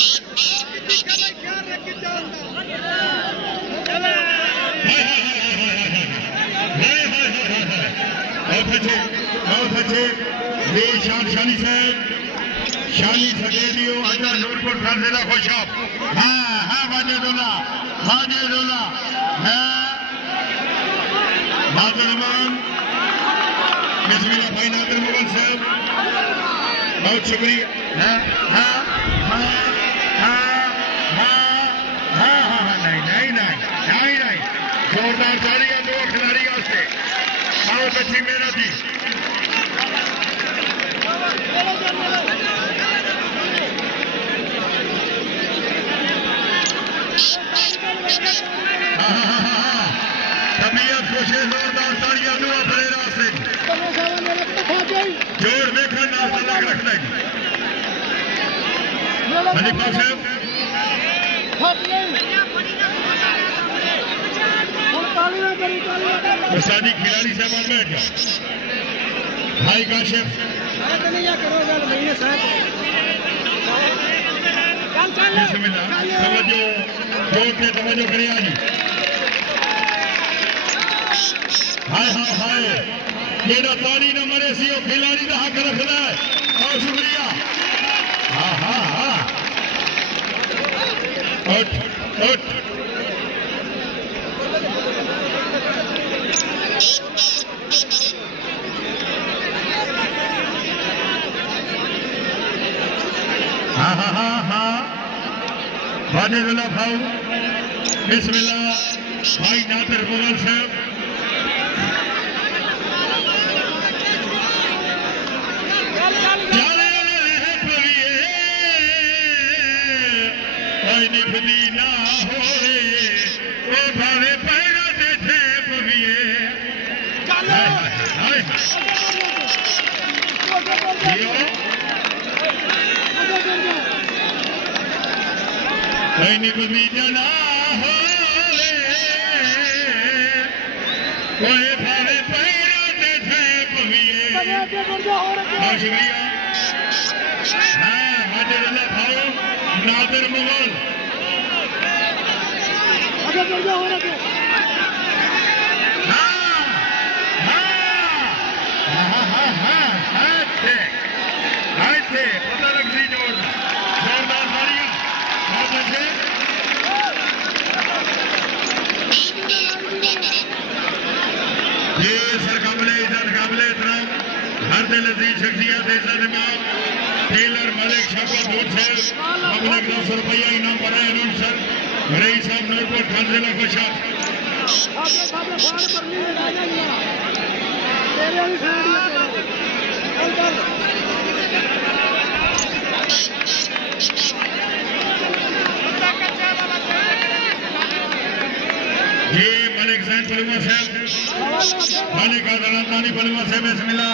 बहुत अच्छे ये शानी साहब शानी सगेलियो अजर नूरपुर जिला खुशब हाँ वाजेदुल्ला नाज़र इमाम बिस्मिल्लाह भाई नाज़र मुगल साहब बहुत शुक्रिया नहीं जोरदार तालियां दो खिलाड़ियों से बहुत अच्छी मेहनत थी तबीयत खुश जोरदार तालियां दो फरेरा से जोर देखकर नाज़र लग रखने हनीफा साहब सादी खिलाड़ी साहब बैठ गया भाई काशिफ तवज्जो जोर से तवज्जो करिए आज हाय जेड़ा ताली न मरे सी वो खिलाड़ी का हक रखता है बहुत शुक्रिया उठ वाजेदुल्ला भाऊ बिस्मिल्लाह भाई नाज़र मुगल साहब निभदी ना हो भावे पैरा देखे पविए निभदी जना हो भावे पैरा देखे पविए शुक्रिया वाजेदुल्ला भाऊ नाज़र मुगल पता लग सी जोरदार तालियां बहुत अच्छे ये सरकाबले इज्जत काबिले एहतराम हर दिल अजीज शख्सियत इज्जत इमाम टेलर मलिक शफकत दूर से मबलग 10 रुपया इनाम पर है सर रईस साहब नूरपुर जिला खुशब ये मलिक जैन पलवा साहब मालिक आदरानी पलवा साहब बिस्मिल्लाह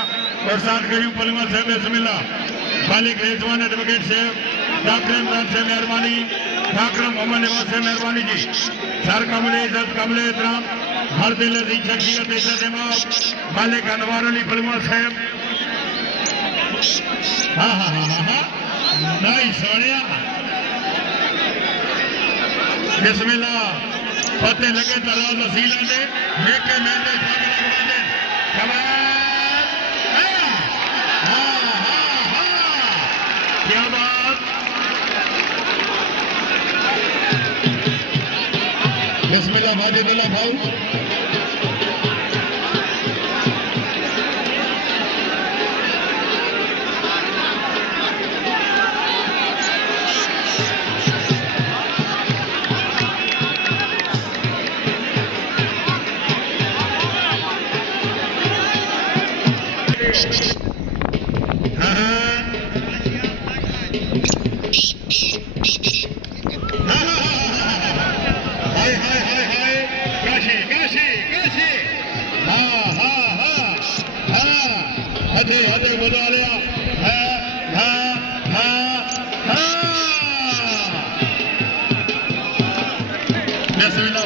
और साथ करीम पलवा साहब बिस्मिल्लाह मालिक रिजवान एडवोकेट साहब डॉक्टर इमरान से मेहरबानी ठाकरम मोहम्मद नवाज से मेहरबानी जी सर कमले इज्जत कमले एहतराम हर दिल अजीज शख्सियत इज्जत इमाम मालिक अनवार अली पलवा साहब नहीं सोनिया बिस्मिल्लाह फतेह लगे तराज असीला ने लेके मैंने क्या बात बिस्मिल्लाह वाजेदुल्ला भाऊ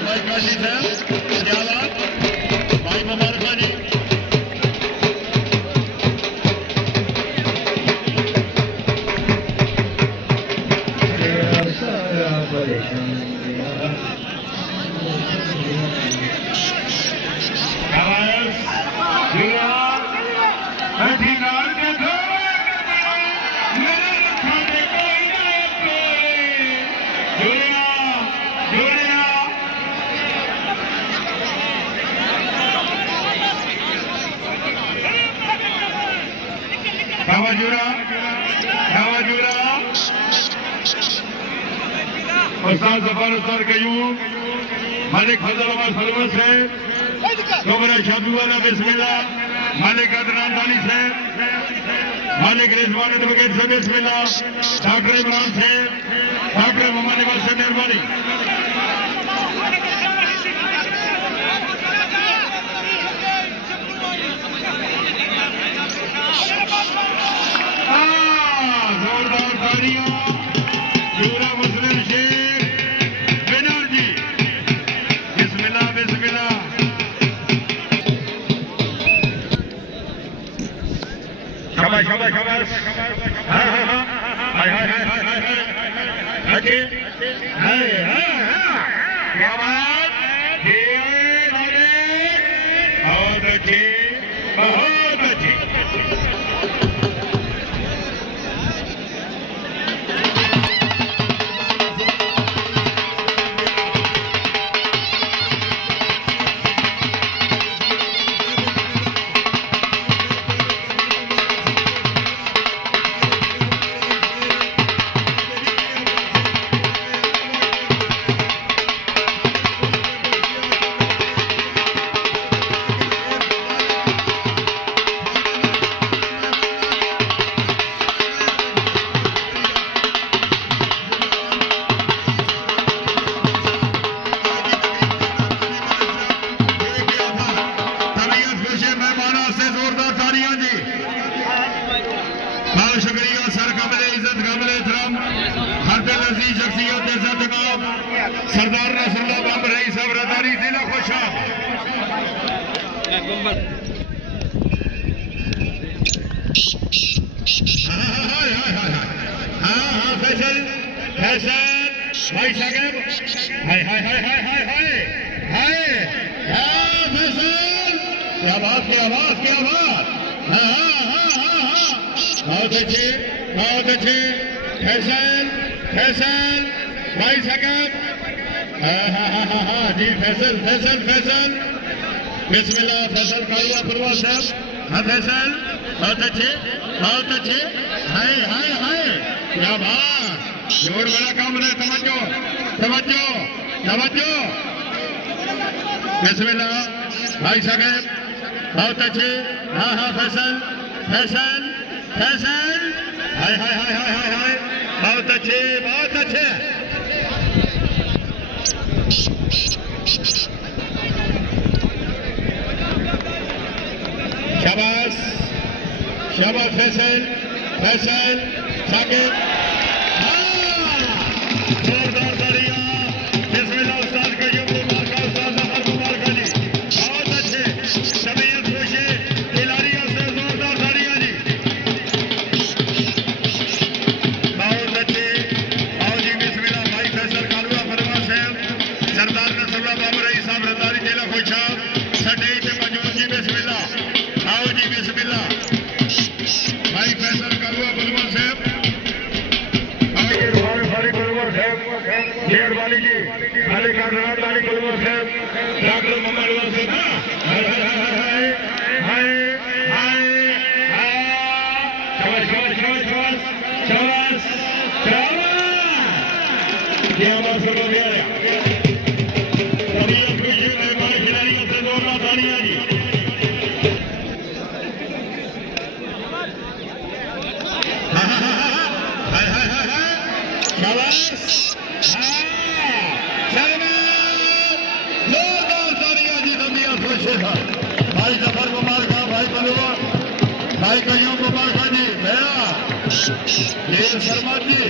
भाई काशी साहब क्या बात भाई मुबारक जी उस्ताद जफर उस्ताद कयूम मालिक फजल उमर फलवर से कोबरा शादुवाला बिस्मिल्लाह मालिक अदनान दानी से मालिक रिजवान एडवोकेट से बिस्मिल्लाह डॉक्टर इमरान से डॉक्टर मोहम्मद इकबाल से मेहरबानी जोरदार तालियां पूरा मुस्लिम शेख बनर्जी बिस्मिल्लाह बिस्मिल्लाह शाबाश शाबाश शाबाश हां हां हां हाय हाय हाय हाय हाय अच्छे हाय हाय क्या बात ये बहुत अच्छे बहुत अच्छे शुक्रिया सर काबिल इज्जत काबिल एहतराम हर दिल अजीज शख्सियत इज्जत जनाब सरदार रसूलुल्लाह बाब रईस साहब रदारी जिला खुशाब हाँ फैसल फैसल भाई साहब हाय हाय हाय हाय हाय हाय हाय हाँ फैसल क्या बात क्या बात क्या बात हाँ हाँ हाँ हाँ हाँ बहुत अच्छे फैसल फैसल भाई साहब हाँ हाँ हाँ हाँ हाँ जी फैसल फैसल फैसल बिस्मिल्लाह फैसल कालिया फरवा साहब हाँ फैसल बहुत अच्छे हाय हाय हाय क्या बात जोर बड़ा काम है तवज्जो तवज्जो तवज्जो बिस्मिल्लाह भाई साहब बहुत अच्छे हाँ हाँ फैसल फैसल फैसल हाय हाय हाय हाय हाय हाय बहुत अच्छे शाबाश शाबाश फैसल फैसल साकिब जोरदार तालियां बिस्मिल्लाह उस्ताद कयूम कुमार का उस्ताद जफर कुमार का जी बहुत अच्छे तबीयत खुशी खिलाड़ियों से जोरदार तालियां जी बहुत अच्छे आओ जी बिस्मिल्लाह भाई फैसल कालुआ फरवा साहब सरदार रसूलुल्लाह बाब रईस साहब रदारी जिला खुशाब सटे से मौजूद जी बिस्मिल्लाह आओ जी बिस्मिल्लाह भाई फैसल कालुआ फरवा साहब मेहरबानी जी मालिक दानी कुलवर साहब डॉक्टर मोहम्मद इकबाल साहब हाय हाय हाय हाय शाबाश शाबाश शाबाश शाबाश शाबाश क्या बात हो गया तबीयत खुशी मेहमान खिलाड़ियों से जोरदार तालियां जी हाय हाय हाय हाय शाबाश भाई जफर कुमार का भाई बलुआ भाई कयूम कुमार का जी भैया ये शर्मा जी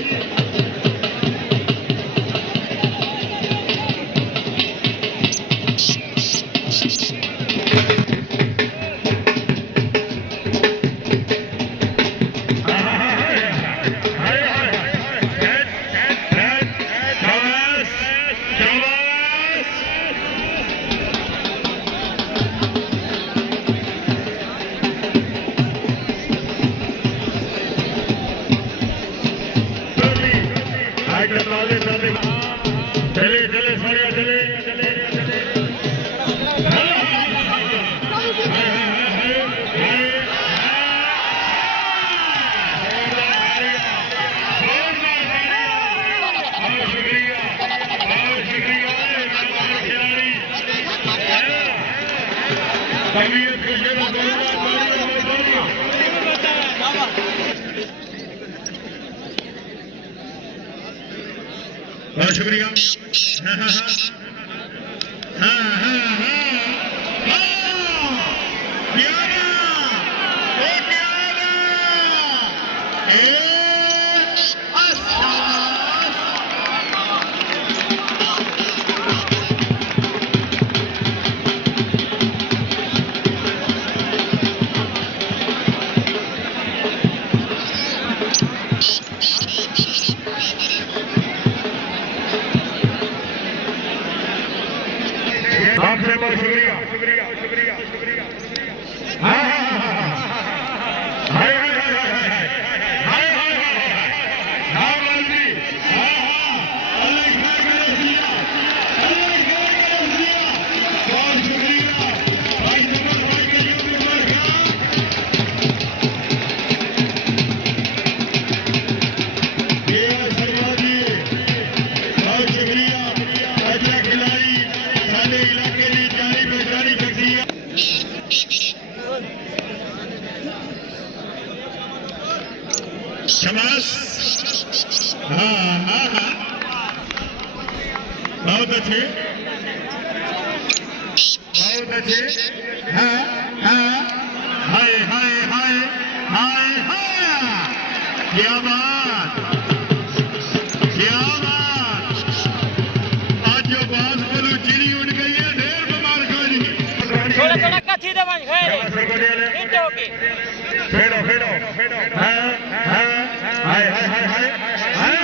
शाबाश लाइट चला दे चले चले सारे चले बहुत शुक्रिया। आपसे बहुत शुक्रिया शुक्रिया शुक्रिया शुक्रिया। हाँ हाय हाय हाय हाय हाय हाय हाँ मालवी बहुत शुक्रिया भाई जमल भाई के लिए शर्मा जी बहुत शुक्रिया। अच्छा खिलाड़ी सारे इलाके की जानी पहचानी शख्सियत। शमास हाँ हाँ हाँ बहुत अच्छे हाँ हाँ हाय हाय हाय हाय हाय क्या बात आज जो बात बोलू चिड़ी उड़ गई है ढेर बीमार खानी थोड़ा थोड़ा कथी दबाई है इटो के फेडो फेडो हाँ हाँ हाय हाय हाय हाय हाय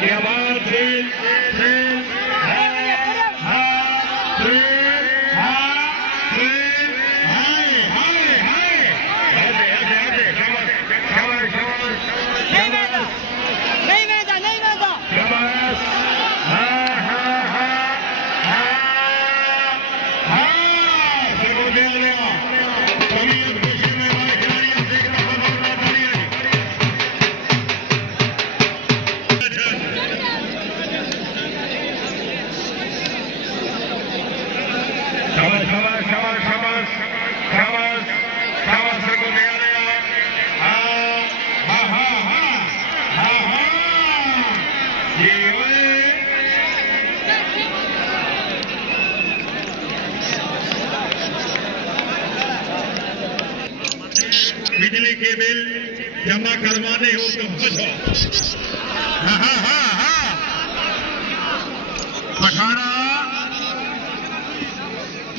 क्या बात है बिजली के बिल जमा करवाने हो तो पठाना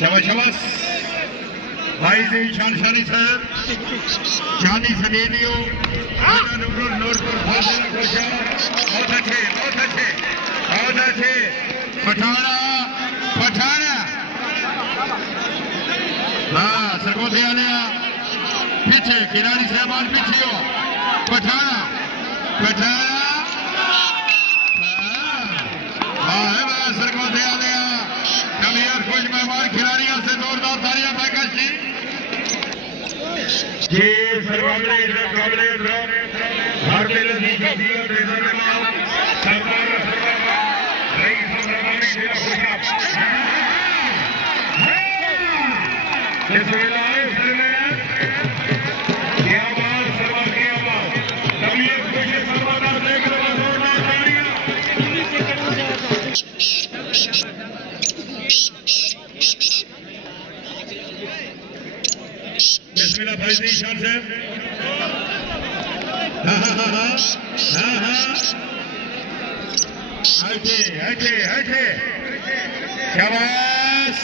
शाबाश भाई से ईशान शानी सर चांदी से दे दियो नोट पर बहुत अच्छे पठाना हाँ सरगोधे आने पीछे खिलाड़ी साहबान पीछे हो पठाना सरगोधे आने कमियार खुश मेहमान खिलाड़ियों से जोरदार तालियां पैकज जी सरगोधे भारतीय बिस्मिल्लाह भाई ईशान साहब हटे शाबाश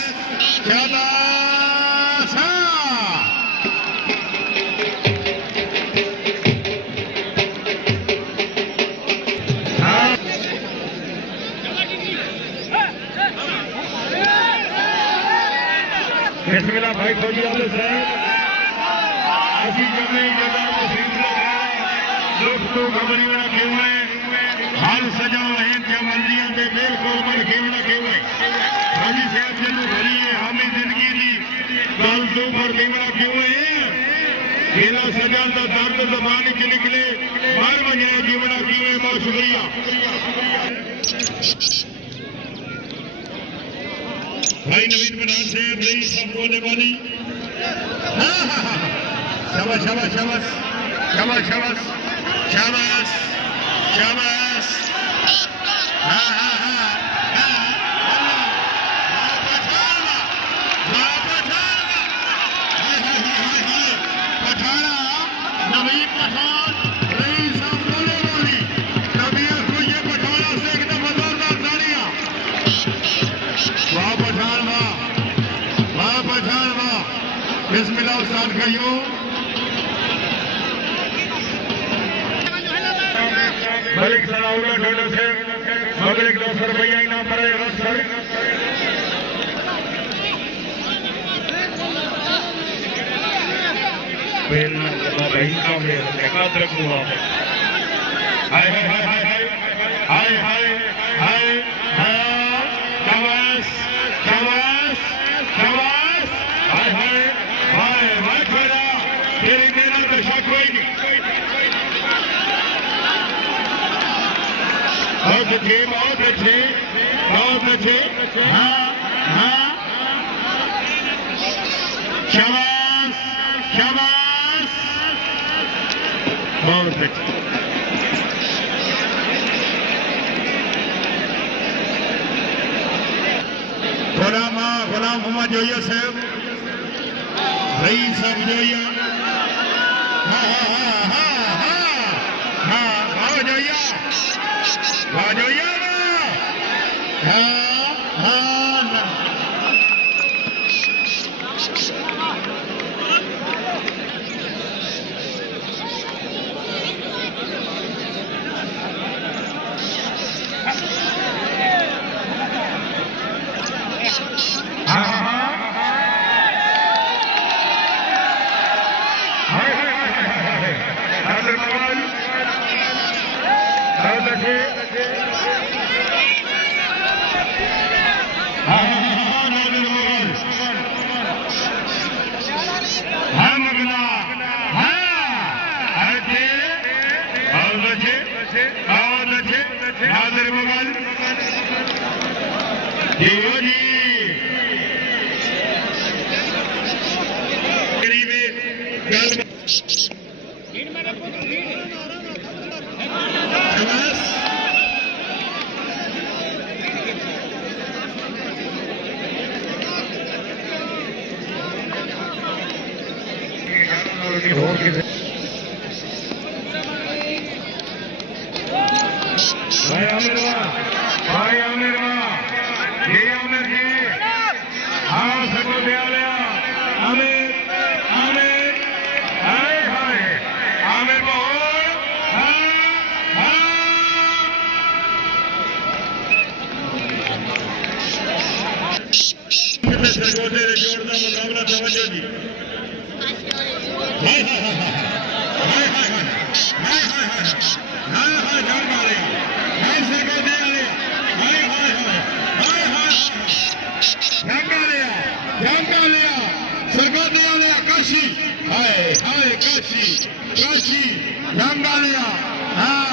बिस्मिल्लाह भाई फौजी वाले साहब ऐसी जगह लोग तो खबरी रखे हुए हाल सजा वहीं क्या मंदिर में बिल्कुल मन खेवना खेवे हाजी साहब जल्लू भरी है हमें जिंदगी दी गालतू पर खेवना खेवे खेला सजा तो दर्द जबान च निकले मार बजाए जीवना खेवे बहुत शुक्रिया भाई नवीन बनान से रही सबको ने वाली शाबाश शाबाश शाबाश शाबाश शाबाश शाबाश शाबाश हाँ हाँ हाँ पठाना नवीन पठान रही सब बोले वाली तबीयत को ये पठाना से एकदम मजोरदार तालियां वाह पठान वाह बिस्मिल्लाह उस्ताद करियो मलिक सलाउल्ला ढोडो से मलिक 200 रुपया इनाम पर सर पेन भाई काम ले एकात्र हुआ हाय हाय हाय हाय हाय हाय हाय शाबाश शाबाश शाबाश हाय हाय हाय हाय खड़ा तेरी मेरा तो शक कोई नहीं बहुत अच्छे बहुत अच्छे बहुत अच्छे हाँ हाँ शाबाश शाबाश बहुत अच्छे गुलाम मोहम्मद जोइया साहब रही साहब जोइया हाँ हाँ हाँ हाँ हाँ हाँ जोइया जोइया हाँ हाँ नाज़िर मुगल जीओ जी करीबी गल भाई आमिर जी आमिर जी हाँ सबको दे लिया आमिर आमिर हाय हाय आमिर बोल हाँ हाँ सरगोटे जोड़ना मुकाबला तवज्जो जी हाय हाय हाय हाय हाय हाय हाय हाय जान मारे हाय सरगोटे वाले हाय हाय हाय हाय जंगा लिया सरगोटे वाले काशी हाय हाय काशी काशी जंगा लिया हाँ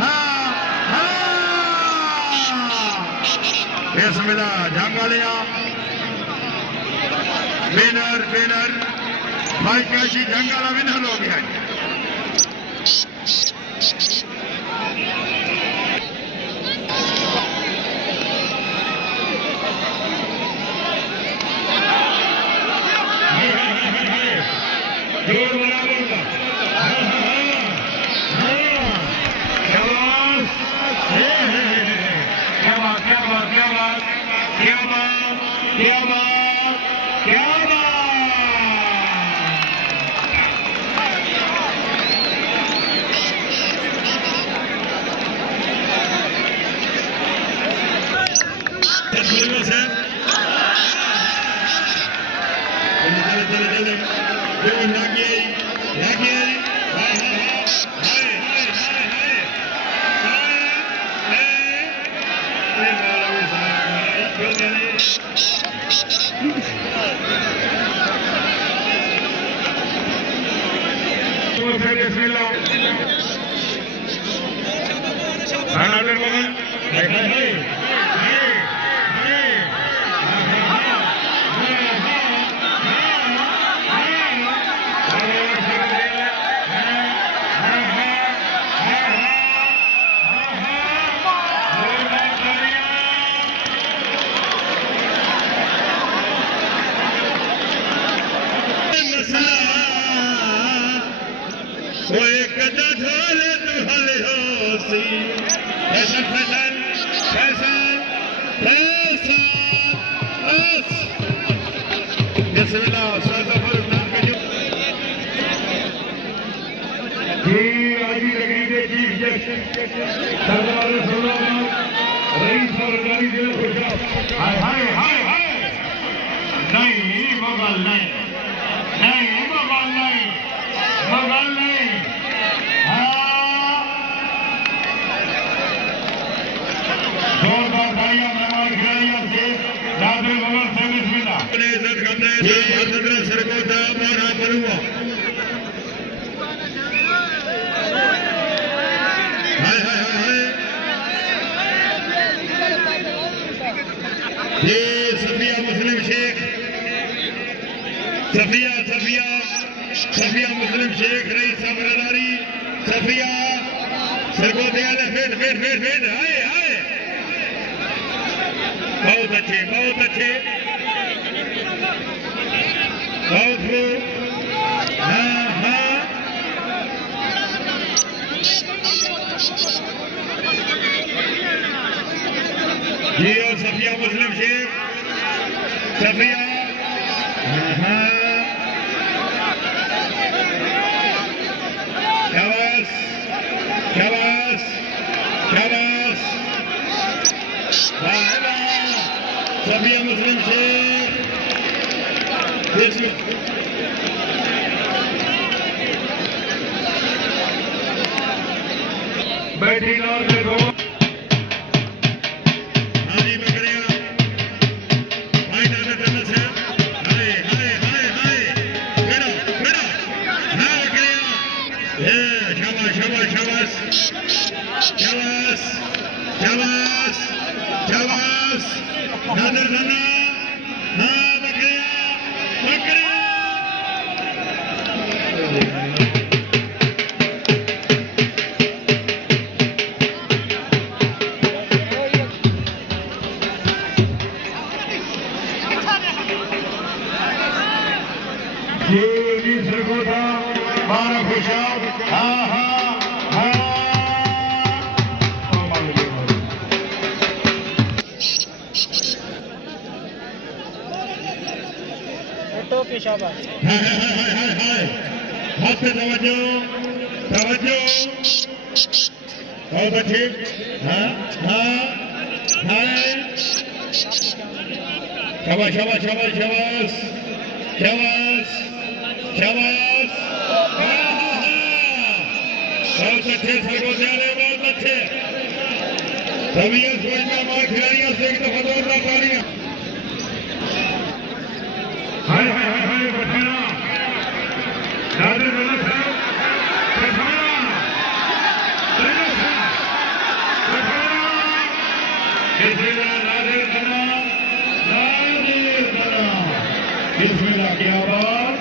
हाँ हाँ बिस्मिल्लाह जंगा लिया विनर विनर भाई काशी जंगाला विनर हो गया जोर बराबर का क्या बात क्या बात क्या बात क्या बात क्या बात क्या बात बिस्मिल्लाह नादर बगल ढोल दुहल होसी फैशन फैशन फैशन फैशन बिस्मिल्लाह सरदार के जो जी आजी लगरी के चीफ जस्टिस सरदार सुल्तान रईस सरकारी जिला खुशा हाय हाय हाय हाय नहीं मगल नहीं मगल नहीं मगल नहीं जोरदार तालियां मेहमान खिलाड़ियों से नादिर बगल से बिस्मिल्लाह अपने इज्जत कमरे ये हजरत सरकोता मारा बलुआ हाय हाय हाय ये सफिया मुस्लिम शेख सफिया मुस्लिम शेख रईस सरदारी सफिया सरकोतिया वेट हाय हाय बहुत अच्छे बहुत खूब हाँ जी और सफिया मुस्लिम शेख सफिया शाबाश सफिया मुस्लिम शेख बैठी लाल देखो हाजी बकरिया भाई दादा दादा से हाय बेड़ा हाँ बकरिया ये शाबाश नादर धन्ना हाँ बकरिया ये सरकोता मारा खुशाब हाँ टोपी शाबाश हाथ पे तवज्जो बहुत अच्छे हाँ शाबाश बहुत अच्छे सरकोतिया बहुत अच्छे सभी सोच में हमारे खिलाड़ियों से एक दफा जोरदार तालियां हाय बठाना नादिर बगल साहब बिस्मिल्लाह की आवाज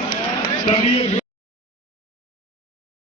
तभी